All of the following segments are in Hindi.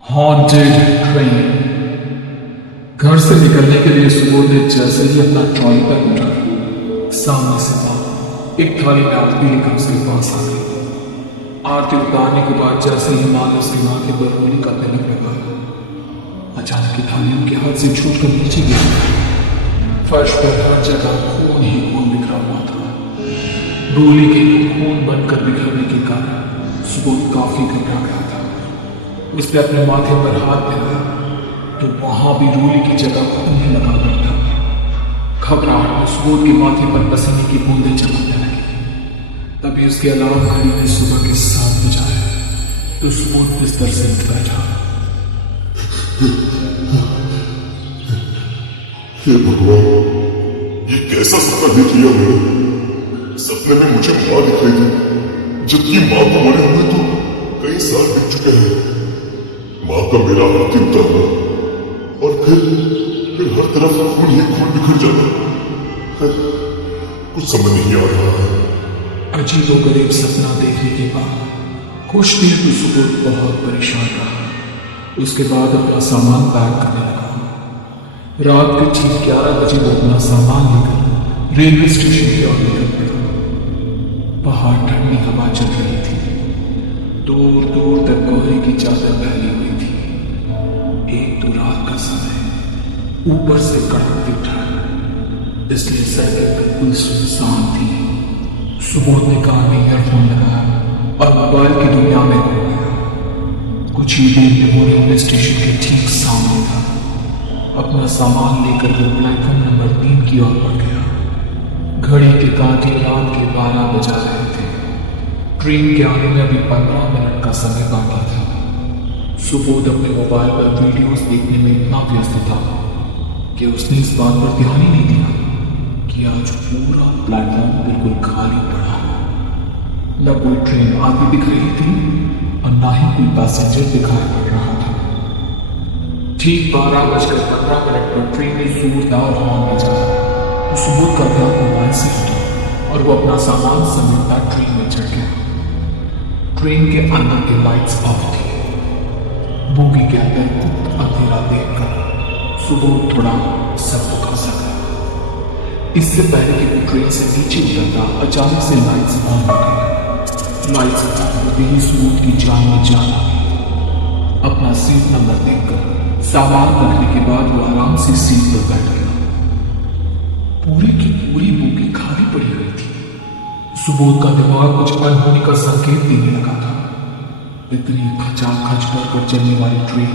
Haunted train. घर से निकलने के लिए सुबोध ने जैसे ही अपना ट्रॉली बैग उठाया, सामने से माँ एक थाली में आरती लेकर उसके पास आ गई। आरती उतारने के बाद जैसे ही माँ ने उसकी माँ के बरौनी का तिलक लगाया, अचानक की थाली उनके हाथ से छूटकर नीचे गिरी। फर्श पर हर जगह खून ही खून बिखरा हुआ था। रोली के खून बनकर बिखरने के कारण सुबोध काफी घबरा गया था। उसने अपने माथे पर हाथ लगाया तो वहां भी रोली की जगह खून ही लगा हुआ था। घबराहट में सुबोध के माथे पर पसीने की बूंदें चमकने लगी। तभी उसके अलार्म घड़ी ने सुबह के 7 बजाए तो सुबोध बिस्तर से उठ बैठा। हे भगवान, ये कैसा सपना देख लिया मैंने। सपने में मुझे माँ दिख रही थी, जबकि माँ को मरे हुए तो कई साल बीत चुके हैं। माँ का मेरा आरती उतारना और फिर हर तरफ खून ही खून बिखर जाना, कुछ समझ नहीं आ रहा है। अजीबोगरीब सपना देखने के बाद कुछ देर तो सुबोध बहुत परेशान रहा। उसके बाद अपना सामान पैक करने लगा। रात के ठीक 11 बजे वो अपना सामान लेकर रेलवे स्टेशन की ओर निकल पड़ा। बाहर ठंडी हवा चल रही थी। दूर दूर तक कोहरे की चादर फैली हुई थी। एक तो रात का समय, ऊपर से कड़कती ठंड, इसलिए सड़कें बिल्कुल सुनसान थी। सुबोध ने कान में ईयरफोन लगाया और मोबाइल की दुनिया में खो गया। कुछ ही देर में वो रेलवे स्टेशन के ठीक सामने था। अपना सामान लेकर वो प्लेटफॉर्म नंबर 3 की ओर बढ़ गया। घड़ी के कांटे रात के 12 बजा रहे थे। ट्रेन के आने में अभी 15 मिनट का समय बाकी था। सुबोध अपने मोबाइल पर वीडियोस देखने में इतना व्यस्त था कि उसने इस बात पर ध्यान ही नहीं दिया कि आज पूरा प्लेटफॉर्म बिल्कुल खाली पड़ा है। न कोई ट्रेन आती दिख रही थी और न ही कोई पैसेंजर दिखाई पड़ रहा था। ठीक 12:15 पर ट्रेन ने जोरदार हॉर्न बजाया। सुबोध का ध्यान मोबाइल से हटा और वो अपना सामान समेटता ट्रेन में चढ़ गया। ट्रेन के अंदर की लाइट्स ऑफ थी। बोगी के अंदर अंधेरा देखकर सुबोध थोड़ा सबका सा गया। इससे पहले कि वो ट्रेन से नीचे उतरता, अचानक से लाइट्स ऑन हो गई। लाइट्स ऑन होते ही सुबोध की जान में जान आ गई। अपना सीट नंबर देखकर सामान रखने के बाद वो आराम से सीट पर बैठ गया। पूरी की पूरी बोगी खाली पड़ी हुई थी। सुबोध का दिमाग कुछ अनहोनी का संकेत देने लगा था। इतनी खचाखच भरकर चलने वाली ट्रेन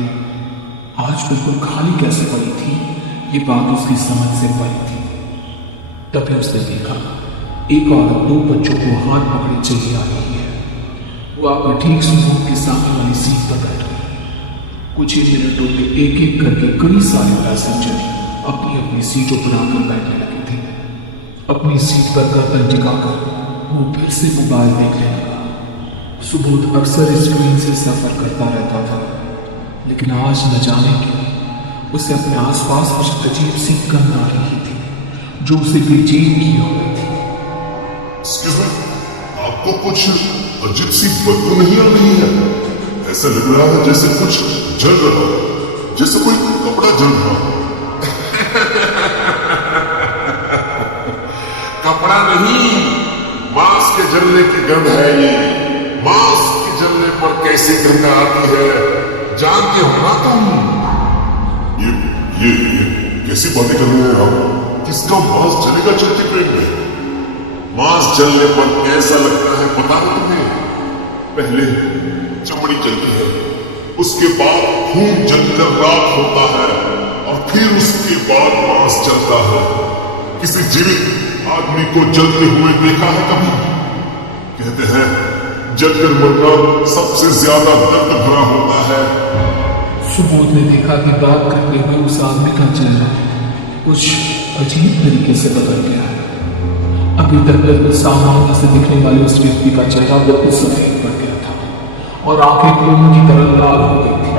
आज बिल्कुल खाली कैसे पड़ी थी, ये बात उसकी समझ से परी थी। तभी उसने देखा एक औरत 2 बच्चों को हाथ पकड़े चली आ रही है। वो आकर ठीक सुबोध के सामने वाली सीट पर बैठ गई। कुछ ही मिनटों में एक एक करके कई सारे पैसेंजर अपनी अपनी सीटों पर आकर बैठने लगे थे। अपनी सीट पर गर्दन टिकाकर वो फिर से मोबाइल देखने लगा। सुबोध अक्सर इस ट्रेन से सफर करता रहता था, लेकिन आज न जाने क्यों उसे अपने आसपास कुछ अजीब सी गंध आ रही थी जो उसे बेचैन की हो गई थी। आपको कुछ अजीब सी बदबू नहीं आ रही है? ऐसा लग रहा है जैसे कुछ जल रहा है, जैसे कोई कपड़ा जल रहा है। कपड़ा नहीं, मांस के जलने की गंध है ये। मांस के जलने पर कैसी गंध आती है जानते हो ना तुम? ये कैसी बातें कर रहे हैं आप? किसका मांस जलेगा चलती ट्रेन में? मांस जलने पर कैसा लगता है पता है तुम्हें? पहले चमड़ी जलती है, उसके बाद खून जलकर राख होता है और फिर उसके बाद मांस जलता है। किसी जीवित आदमी को जलते हुए देखा है कभी? कहते हैं जलकर मरना सबसे ज्यादा दर्द भरा होता है। सुबोध ने देखा कि बात करते हुए उस आदमी का चेहरा कुछ अजीब तरीके से बदल गया है। अभी तक बिल्कुल सामान्य से दिखने वाले उस व्यक्ति का चेहरा बिल्कुल सफेद पड़ गया था और आंखें खून की तरह लाल हो गई थी।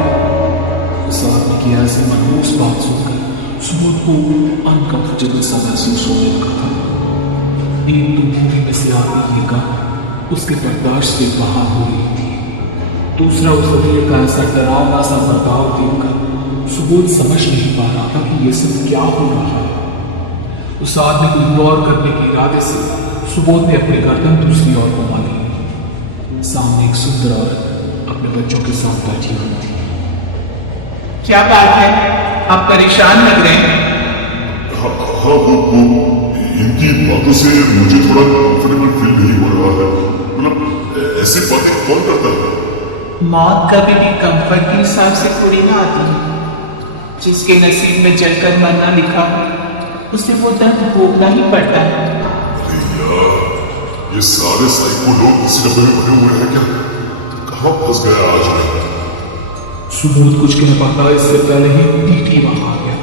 उस आदमी की ऐसी मनहूस बात सुनकर सुबोध को अनकंफर्टेबल सा महसूस होने लगा था। एक तो मूवी में से आ रही ये गंध उसके बर्दाश्त से बाहर हो रही थी। दूसरा उस वकील का ऐसा डरावना सा बर्ताव देखकर सुबोध समझ नहीं पा रहा था कि ये सब क्या हो रहा है। उस आदमी को इग्नोर करने के इरादे से सुबोध ने अपनी गर्दन दूसरी ओर घुमा ली। सामने एक सुंदर औरत अपने बच्चों के साथ बैठी हुई थी। क्या बात है, आप परेशान लग रहे हैं? हाँ, वो इनकी बातों से मुझे थोड़ा कंफर्टेबल फील नहीं हो रहा है। मतलब ऐसी बातें कौन करता है? मौत कभी भी कंफर्ट के हिसाब से थोड़ी ना आती है। जिसके नसीब में जलकर मरना लिखा हो उसे वो दर्द भोगना ही पड़ता है। अरे यार, ये सारे साइको लोग इसी डब्बे में भरे हुए हैं क्या? कहाँ फंस गया आज मैं? सुबोध कुछ कह पाता इससे पहले ही टीटी वहां आ गया।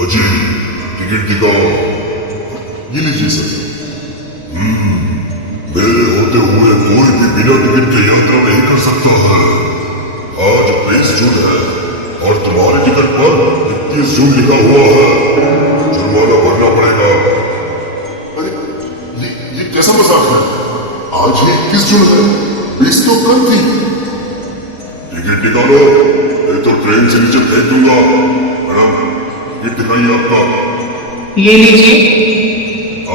अजी, टिकट दिखाओ। ये लीजिए सर। मेरे होते हुए कोई भी बिना टिकट के यात्रा नहीं कर सकता है। आज 23 जून है और तुम्हारी टिकट पर 21 जून लिखा हुआ है। जुर्माना भरना पड़ेगा। अरे ये कैसा मजाक है? आज ही 21 जून है, 20 तो कल थी। टिकट निकालो, नहीं तो ट्रेन से नीचे फेंक दूंगा। मैडम, टिकट दिखाइए आपका। ये लीजिए।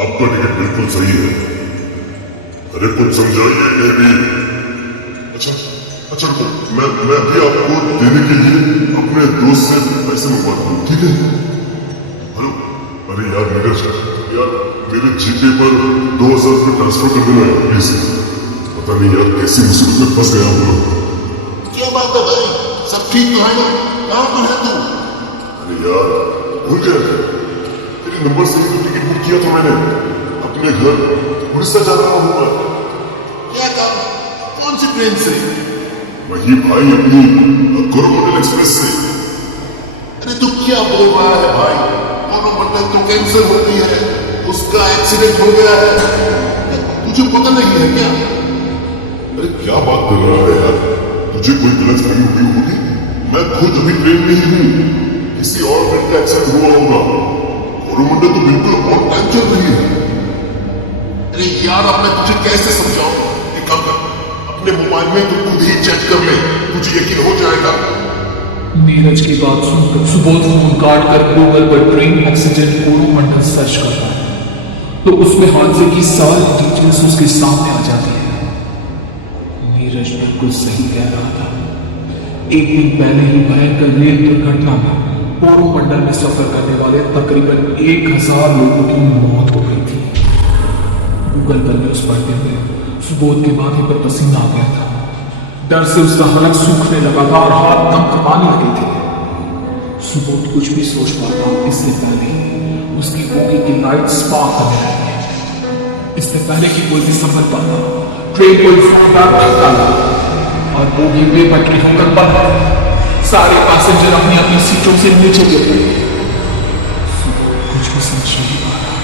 आपका टिकट बिल्कुल सही है। अरे कुछ समझाइए ये भी। अच्छा रुको, मैं भी आपको देने के लिए अपने दोस्त से पैसे मंगवाता हूँ, ठीक है? हेलो, अरे यार नीरज, यार मेरे जीपे पर 2000 रुपये ट्रांसफर कर देना प्लीज। पता नहीं यार कैसी मुसीबत में फंस गया हूँ। क्या बात है भाई, सब ठीक तो है ना? कहाँ पर है तू? अरे यार भूल गया क्या? तेरे नंबर से ही तो टिकट बुक किया था मैंने। अपने घर उड़ीसा जा रहा हूँ। क्या काम? कौन सी ट्रेन से? वही भाई, अपनी कोरोमंडल एक्सप्रेस से। अरे तू क्या बोल रहा है भाई? कोरोमंडल तो कैंसर होती है, उसका एक्सीडेंट हो गया है। तुझे पता नहीं है क्या? अरे क्या बात कर रहा है यार? तुझे कोई गलतफहमी हुई होगी। मैं खुद अभी ट्रेन में ही हूँ। किसी और ट्रेन का एक्सीडेंट हुआ होगा। कोरोमंडल तो बिल्कुल ऑन टाइम चल रही है। अरे यार, अब मैं तुझे कैसे समझाऊं? एक काम कर, अपने मोबाइल में तू खुद ही चेक कर ले, तुझे यकीन हो जाएगा। नीरज की बात सुनकर सुबोध फोन काट कर गूगल पर ट्रेन एक्सीडेंट कोरोमंडल सर्च करता है तो उसमें हादसे की सारी डिटेल्स उसके सामने आ जाती है। नीरज बिल्कुल सही कह रहा था। एक दिन पहले ही भयंकर रेल दुर्घटना में कोरोमंडल में सफर करने वाले तकरीबन 1000 लोगों की मौत हो गई थी। गूगल पर न्यूज पढ़ते हुए सुबोध के माथे पर पसीना आ गया था। डर से उसका हलक सूखने लगा था और हाथ दम कमाने लगे थे। सुबोध कुछ भी सोच पाता इससे पहले उसकी बोगी की लाइट स्पार्क करने लगी। इससे पहले कि कोई भी समझ पाता, ट्रेन को जोरदार धक्का लगा और बोगी बेपटरी होकर बंद हो गई। सारे पैसेंजर अपनी अपनी सीटों से नीचे गिर गए। सुबोध कुछ भी समझ नहीं पा रहा।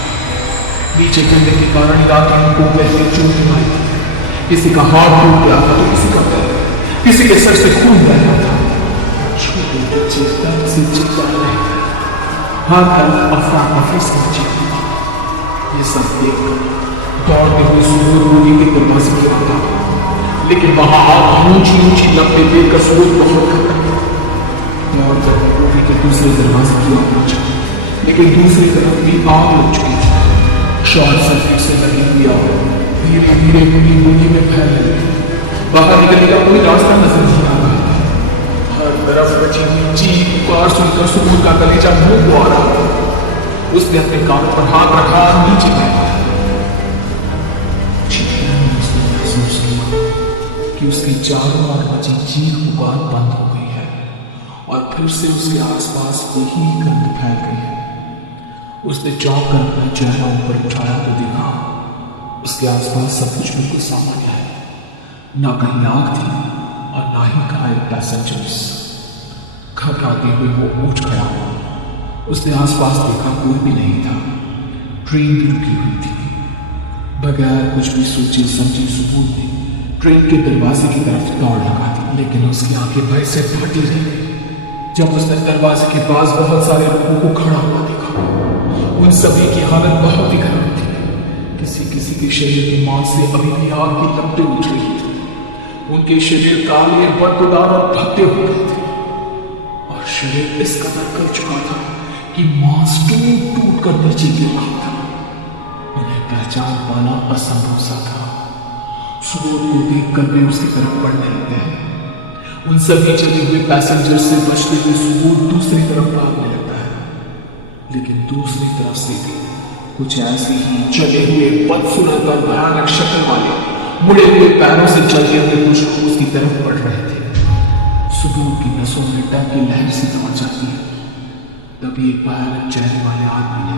नीचे गिरने के कारण यात्रियों को पहले चोट आई थी। किसी का हाथ टूट गया था तो किसी का पैर, किसी के सर से खून बह रहा था। छोटे बच्चे दर्द से चिल्ला रहे थे। हर तरफ अफरा तफरी से मची हुई थी। ये सब देखकर दौड़ते हुए सुबोध बोगी के दरवाजे पर आता, लेकिन वहां आग ऊंची ऊंची लपटे देखकर सुबोध बहुत घबरा। दौड़कर बोगी के दूसरे दरवाजे की ओर पहुंचा, लेकिन दूसरी तरफ भी आग लग चुकी थी। शॉर्ट सर्किट से लगी हुई आग धीरे धीरे पूरी बोगी में फैल गई। बाहर निकलने का कोई रास्ता नजर नहीं आ रहा था। हर तरफ बची हुई चीख पुकार सुनकर सुबोध का कलेजा मुंह को आ रहा था। उसने अपने कानों पर हाथ रखा और नीचे बैठा। उसने महसूस किया कि उसके चारों ओर बची चीख पुकार बंद हो गई है और फिर से उसके आसपास वही गंध फैल गई है। उसने चौंक कर अपना चेहरा ऊपर उठाया तो देखा उसके आसपास सब कुछ बिल्कुल सामान्य है। ना कहीं आग थी और ना ही घायल पैसेंजर्स। घबराते हुए वो उठ खड़ा हुआ। उसने आसपास देखा, कोई भी नहीं था। ट्रेन भी रुकी हुई थी। बगैर कुछ भी सोचे समझे सुबोध ने ट्रेन के दरवाजे की तरफ दौड़ लगा दी, लेकिन उसकी आंखें भय से फटी रही। जब उसने दरवाजे के पास बहुत सारे लोगों को खड़ा हुआ देखा, उन सभी की हालत बहुत ही खराब थी। किसी किसी के शरीर के मांस से अभी भी आग की लपटें उठ रही थी। उनके शरीर काले, बदबूदार और भद्दे हो गए थे और शरीर इस कदर कर चुका था कि मांस टूट टूट कर नीचे गिर रहा था। उन्हें पहचान पाना असंभव सा था। सुबोध को देखकर वे उसकी तरफ बढ़ने लगे। उन सभी चले हुए पैसेंजर से बचते हुए सुबोध दूसरी तरफ भागने लगता है, लेकिन दूसरी तरफ से भी कुछ ऐसे ही चले हुए बदसूरत और भयानक शक्ल वाले मुड़े हुए पैरों से चलते हुए कुछ लोग उसकी तरफ बढ़ रहे थे। सुबोध की नसों में डर की लहर सी दौड़ जाती है। तभी एक भयानक चेहरे वाले आदमी ने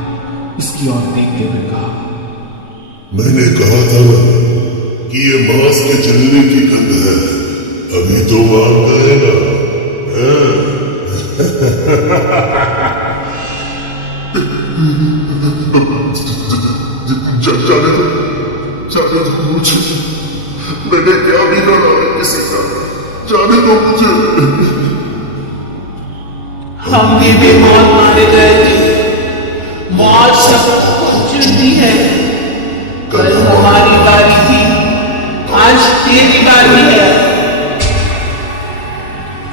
इसकी ओर देखते हुए कहा, मैंने कहा था कि ये मांस के जलने की गंध है, अभी तो मारता है ना, जाने दो मुझे, मैंने क्या बिगाड़ा किसी का, जाने दो मुझे। हमने भी मौत मारे गए थे, मौत सबको चुनती है। कल हमारी बारी थी, आज तेरी बारी है।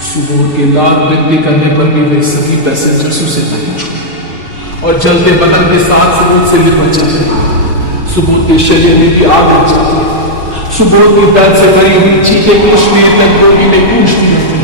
सुबोध के लाल विनती करने पर भी वे सभी पैसेंजर्स उसे नहीं छोड़े और जलते बदन के साथ सुबोध से लिपट जाते। सुबोध के शरीर में भी आग लग जाती। सुबोध की दर्द से भरी हुई चीखें उस में तक गोली में गूंजती रहती।